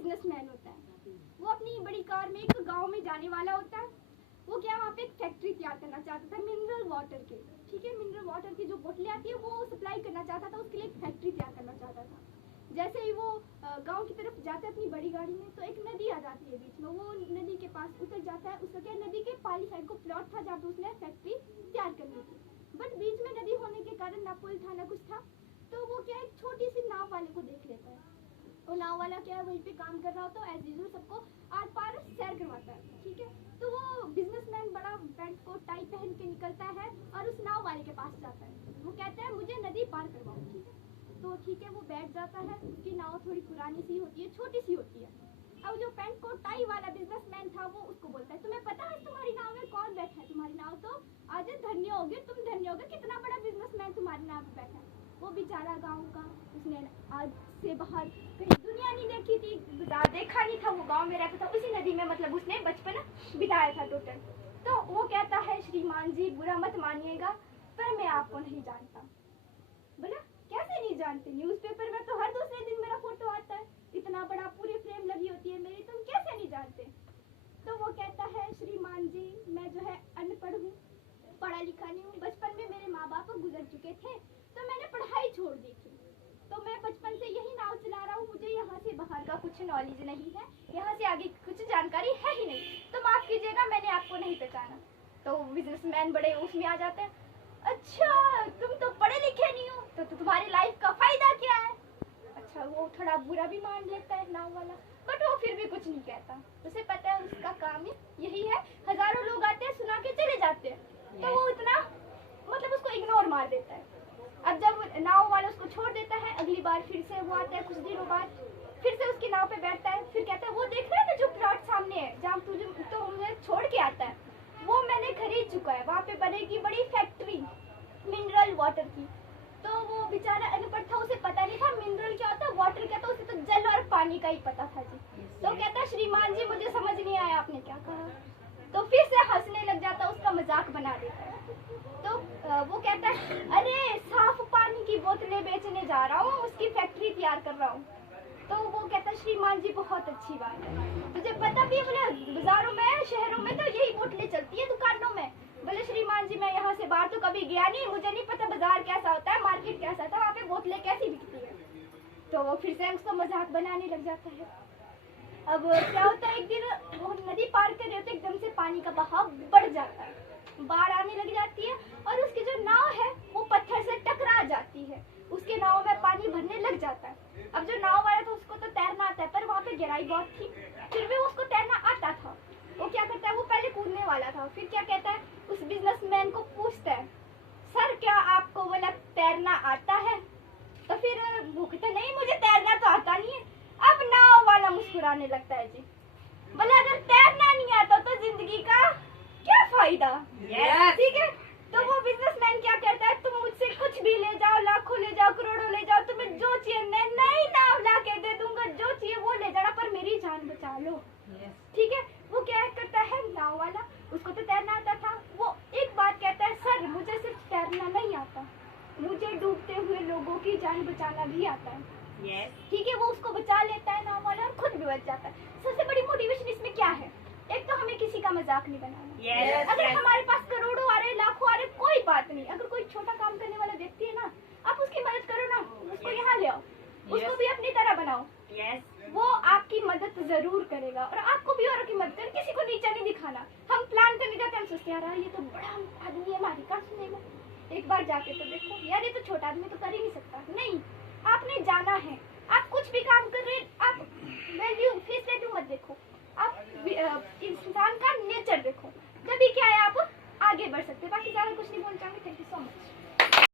Businessman होता है, वो अपनी बड़ी कार में एक गांव में जाने वाला होता है। वो क्या वहाँ पे एक फैक्ट्री तैयार करना चाहता था मिनरल वाटर के, ठीक है, मिनरल वाटर की जो बोतलें आती है वो सप्लाई करना चाहता था, उसके लिए एक फैक्ट्री तैयार करना चाहता था। जैसे ही वो गांव की तरफ जाता है अपनी बड़ी गाड़ी में, तो एक नदी आ जाती है बीच में, वो नदी के पास उतर जाता है। उसका क्या, नदी के पाली साइड को प्लॉट था जहाँ पे उसने फैक्ट्री तैयार करनी थी, बट बीच में नदी होने के कारण ना पुल था ना कुछ था, तो वो क्या एक छोटी सी नाव वाले को देख लेता है। वो नाव वाला क्या है, वहीं पे काम कर रहा होता है, एज यूजुअल सबको आर पार सैर करवाता है, ठीक है। तो वो बिजनेसमैन बड़ा पैंट कोट टाई पहन के निकलता है और उस नाव वाले के पास जाता है। वो कहता है मुझे नदी पार करवाओ, ठीक है। तो ठीक है, वो बैठ जाता है, उसकी नाव थोड़ी पुरानी सी होती है, छोटी सी होती है। अब जो पैंट कोट टाई वाला बिजनेसमैन था वो उसको बोलता है, तुम्हें पता है तुम्हारी नाव में कौन बैठा है? तुम्हारी नाव तो आज धन्य होगे, तुम धन्य होगे, कितना बड़ा बिजनेसमैन तुम्हारी नाव में बैठा है। वो बेचारा गाँव का, उसने आज से बाहर कहीं दुनिया नहीं देखी थी, देखा नहीं था, वो गांव में रहता था, उसी नदी में मतलब उसने बचपन बिताया था टोटल। तो वो कहता है श्रीमान जी बुरा मत मानिएगा, पर मैं आपको नहीं जानता। बोला कैसे नहीं जानते? न्यूज़पेपर में तो हर दूसरे दिन मेरा फोटो आता है, इतना बड़ा पूरी फ्रेम लगी होती है मेरी, तुम कैसे नहीं जानते? तो वो कहता है श्रीमान जी मैं जो है अनपढ़ हूँ, पढ़ा लिखा नहीं हूँ, बचपन में मेरे माँ बाप गुजर चुके थे तो मैंने पढ़ाई छोड़ दी थी, तो मैं बचपन से यही नाव चला रहा हूँ, मुझे यहाँ से बाहर का कुछ नॉलेज नहीं है, यहाँ से आगे कुछ जानकारी है ही नहीं, तो माफ कीजिएगा मैंने आपको नहीं पहचाना। तो बिजनेसमैन बड़े उसमें आ जाते हैं, अच्छा तुम तो पढ़े लिखे नहीं हो, तो तुम्हारी लाइफ का फायदा क्या है? अच्छा, वो थोड़ा बुरा भी मान लेता है नाव वाला, बट वो फिर भी कुछ नहीं कहता, उसे पता है उसका काम यही है, हजारों लोग आते हैं सुना के चले जाते हैं, तो वो इतना मतलब उसको इग्नोर मार देता है। अब जब नाव वाला उसको छोड़ देता है, अगली बार फिर से वो आता है कुछ दिनों बाद, फिर से उसकी नाव पे बैठता है, फिर कहता है वो देख रहा है ना जो प्लॉट सामने है जहाँ तुझे तो मुझे छोड़ के आता है, वो मैंने खरीद चुका है, वहाँ पे बनेगी बड़ी फैक्ट्री मिनरल वाटर की। तो वो बेचारा अनपढ़ था, उसे पता नहीं था मिनरल क्या होता है, वाटर क्या होता है, उसे तो जल और पानी का ही पता था जी। तो कहता है श्रीमान जी मुझे समझ नहीं आया आपने क्या कहा, तो फिर से हंसने लग जाता है, उसका मजाक बना देता है। तो वो कहता है अरे साफ पानी की बोतलें बेचने जा रहा हूँ, उसकी फैक्ट्री तैयार कर रहा हूँ। तो वो कहता है श्रीमान जी बहुत अच्छी बात है, तुझे पता भी है बोले बाजारों में शहरों में तो यही बोतलें चलती है दुकानों में। बोले श्रीमान जी मैं यहाँ से बाहर तो कभी गया नहीं, मुझे नहीं पता बाजार कैसा होता है, मार्केट कैसा होता है, वहाँ पे बोतलें कैसी बिकती है। तो वो फिर से उसको मजाक बनाने लग जाता है। अब क्या होता है, एक दिन वो नदी पार कर रहे होते, एकदम से पानी का बहाव बढ़ जाता है, बाढ़ आने लग जाती है और उसकी जो नाव है वो पत्थर से टकरा जाती है, उसके नाव में पानी भरने लग जाता है। अब जो नाव वाला था उसको तो तैरना आता है, पर वहाँ पे गहराई बहुत थी, फिर भी उसको तैरना आता था। वो क्या करता है, वो पहले कूदने वाला था, फिर क्या कहता है उस बिजनेसमैन को पूछता है सर क्या आपको बोला तैरना आता है? तो फिर भूखते नहीं मुझे तैरना तो आता नहीं है। अब नाव वाला मुस्कुराने लगता है जी, बोले अगर तैरना नहीं आता तो जिंदगी का क्या फायदा? ठीक है। तो वो बिजनेसमैन क्या करता है, तुम मुझसे कुछ भी ले जाओ, लाखों ले जाओ, करोड़ों ले जाओ, तुम्हें जो चाहिए मैं नई नाव ला के दे दूंगा, जो चाहिए वो ले जाना, पर मेरी जान बचा लो। ठीक है। वो क्या करता है नाव वाला, उसको तो तैरना आता था, वो एक बात कहता है सर मुझे सिर्फ तैरना नहीं आता, मुझे डूबते हुए लोगों की जान बचाना भी आता है। ठीक है। वो उसको बचा लेता है नाव वाला और खुद भी बच जाता है। सबसे बड़ी मोटिवेशन इसमें क्या है, एक तो हमें किसी का मजाक नहीं बनाना। अगर हमारे पास करोड़ों आ रहे लाखों आ रहे कोई बात नहीं, अगर कोई छोटा काम करने वाला व्यक्ति है ना, आप उसकी मदद करो ना, उसको यहाँ ले आओ, उसको भी अपनी तरह बनाओ, वो आपकी मदद जरूर करेगा और आपको भी औरों की मदद कर, किसी को नीचा नहीं दिखाना। हम प्लान करने जाते हैं, हम सोचते हैं यार ये तो बड़ा आदमी है, हमारी कहाँ सुनेगा, एक बार जाके तो देखो यार ये तो छोटा आदमी तो कर ही नहीं सकता। नहीं, आपने जाना है,